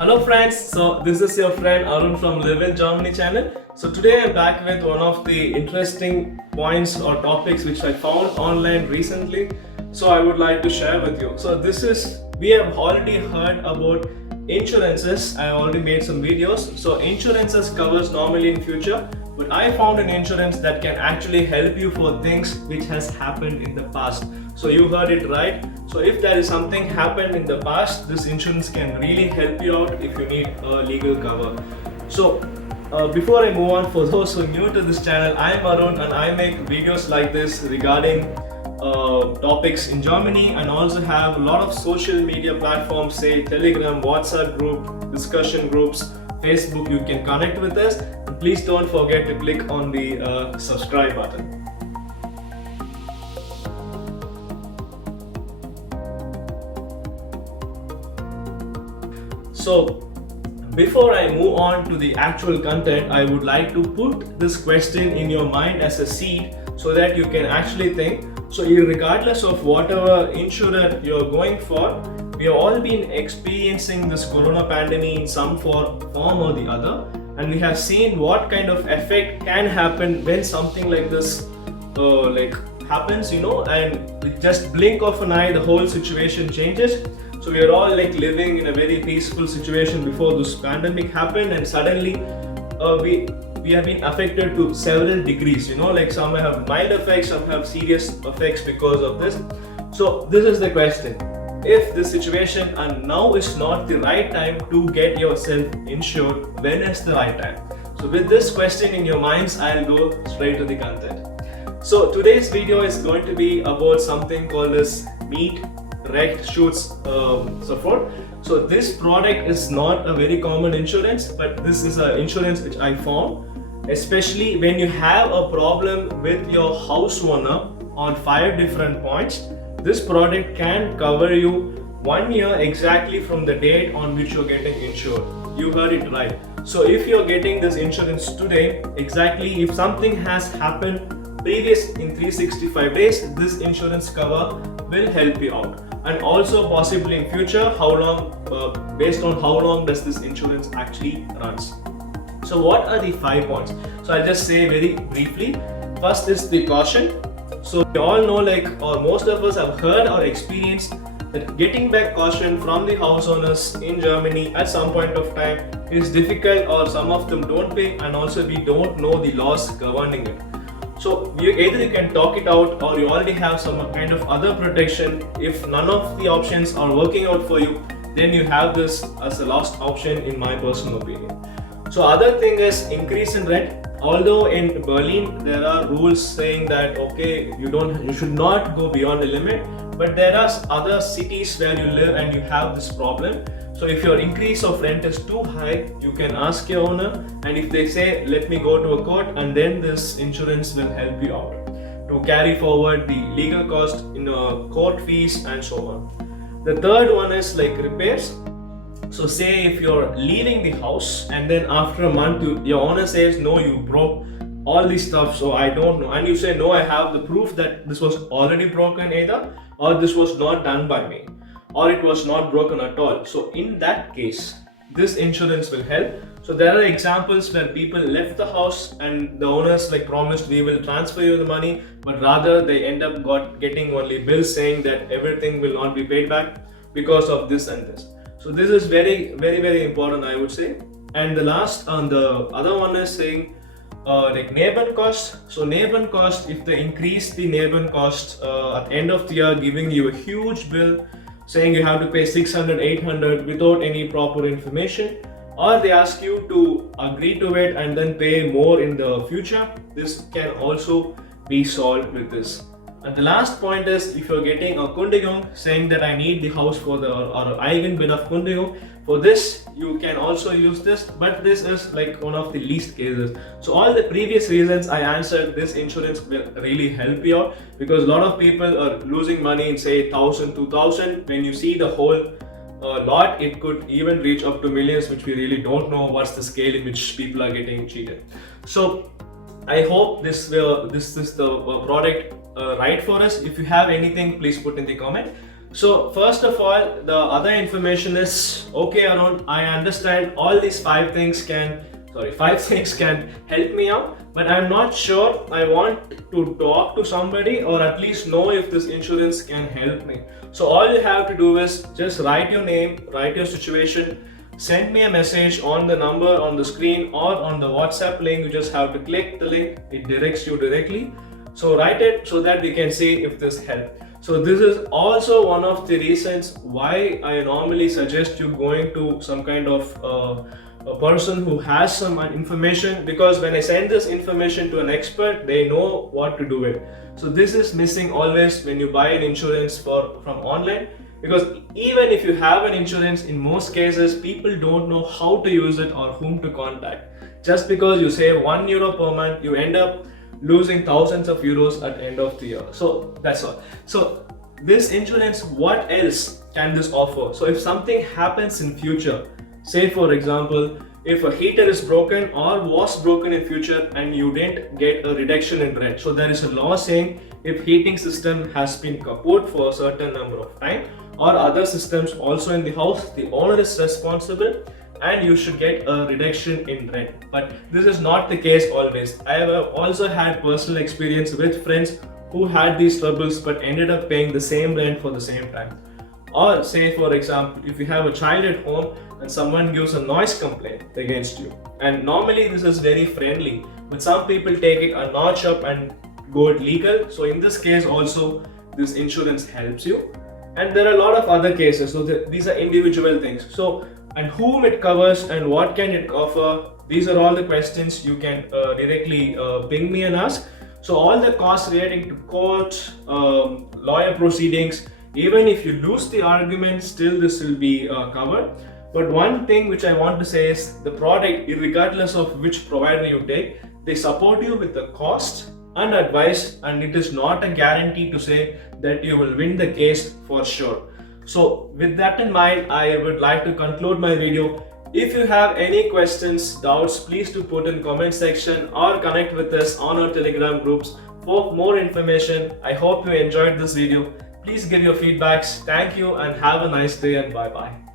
Hello friends, so this is your friend Arun from Live in Germany channel. So today I'm back with one of the interesting points or topics which I found online recently. So I would like to share with you. So we have already heard about insurances. I already made some videos. So insurances covers normally in future, but I found an insurance that can actually help you for things which has happened in the past. So you heard it right. So if there is something happened in the past, this insurance can really help you out if you need a legal cover. So before I move on, for those who are new to this channel, I am Arun and I make videos like this regarding topics in Germany, and also have a lot of social media platforms, say Telegram, WhatsApp group, discussion groups, Facebook. You can connect with us, and please don't forget to click on the subscribe button. So before I move on to the actual content, I would like to put this question in your mind as a seed so that you can actually think. So regardless of whatever insurer you're going for, we have all been experiencing this corona pandemic in some form or the other, and we have seen what kind of effect can happen when something like this happens, and with just blink of an eye the whole situation changes. So we are all living in a very peaceful situation before this pandemic happened, and suddenly we have been affected to several degrees. Some have mild effects, some have serious effects because of this. So this is the question: if this situation and now is not the right time to get yourself insured, when is the right time? So with this question in your minds, I'll go straight to the content. So today's video is going to be about something called as Miet Rechtsschutz-Sofort. So this product is not a very common insurance, but this is an insurance which I found, especially when you have a problem with your house owner on 5 different points. This product can cover you 1 year exactly from the date on which you're getting insured. You heard it right. So if you're getting this insurance today, exactly if something has happened previous in 365 days, this insurance cover will help you out. And also possibly in future, how long, based on how long does this insurance actually runs. So what are the 5 points? So I'll just say very briefly. First is the caution. So we all know, or most of us have heard or experienced that getting back caution from the house owners in Germany at some point of time is difficult, or some of them don't pay, and also we don't know the laws governing it. So either you can talk it out, or you already have some kind of other protection. If none of the options are working out for you, then you have this as a last option, in my personal opinion. So other thing is increase in rent. Although in Berlin there are rules saying that you should not go beyond the limit, but there are other cities where you live and you have this problem. So if your increase of rent is too high, you can ask your owner, and if they say let me go to a court, and then this insurance will help you out to carry forward the legal cost in court fees and so on. The third one is repairs. So say if you're leaving the house and then after a month your owner says no, you broke all this stuff, so I don't know, and you say no, I have the proof that this was already broken either, or this was not done by me, or it was not broken at all. So in that case, this insurance will help. So there are examples where people left the house and the owners promised we will transfer you the money, but rather they end up getting only bills saying that everything will not be paid back because of this and this. So this is very, very, very important, I would say. And the other one is saying Nebenkost. So Nebenkost, if they increase the Nebenkost at the end of the year, giving you a huge bill, saying you have to pay 600, 800 without any proper information, or they ask you to agree to it and then pay more in the future, this can also be solved with this. And the last point is, if you're getting a Kundigung, saying that I need the house for or eigen bit of Kundigung, for this you can also use this, but this is one of the least cases. So all the previous reasons I answered, this insurance will really help you out, because a lot of people are losing money in say 1,000, 2,000. When you see the whole lot, it could even reach up to millions, which we really don't know what's the scale in which people are getting cheated. So I hope this is the product right for us. If you have anything, please put in the comment. So first of all, the other information is okay, Arun, I understand all these five things can help me out, but I'm not sure I want to talk to somebody or at least know if this insurance can help me. So all you have to do is just write your name, write your situation, send me a message on the number on the screen or on the WhatsApp link. You just have to click the link, it directs you directly. So write it so that we can see if this helps. So this is also one of the reasons why I normally suggest you going to some kind of a person who has some information, because when I send this information to an expert, they know what to do with. So this is missing always when you buy an insurance from online, because even if you have an insurance, in most cases people don't know how to use it or whom to contact. Just because you save €1 per month, you end up losing thousands of euros at the end of the year. So that's all. So this insurance, what else can this offer? So if something happens in future, say for example, if a heater is broken or was broken in future and you didn't get a reduction in rent. So there is a law saying if heating system has been kaput for a certain number of time or other systems also in the house, the owner is responsible and you should get a reduction in rent. But this is not the case always. I have also had personal experience with friends who had these troubles but ended up paying the same rent for the same time. Or say for example, if you have a child at home and someone gives a noise complaint against you, and normally this is very friendly, but some people take it a notch up and go it legal. So in this case also, this insurance helps you. And there are a lot of other cases, so these are individual things. So, and whom it covers and what can it offer, these are all the questions you can directly ping me and ask. So all the costs relating to court, lawyer proceedings, even if you lose the argument, still this will be covered. But one thing which I want to say is the product, regardless of which provider you take, they support you with the cost and advice, and it is not a guarantee to say that you will win the case for sure. So with that in mind, I would like to conclude my video. If you have any questions, doubts, please do put in comment section or connect with us on our Telegram groups for more information. I hope you enjoyed this video. Please give your feedbacks. Thank you and have a nice day, and bye bye.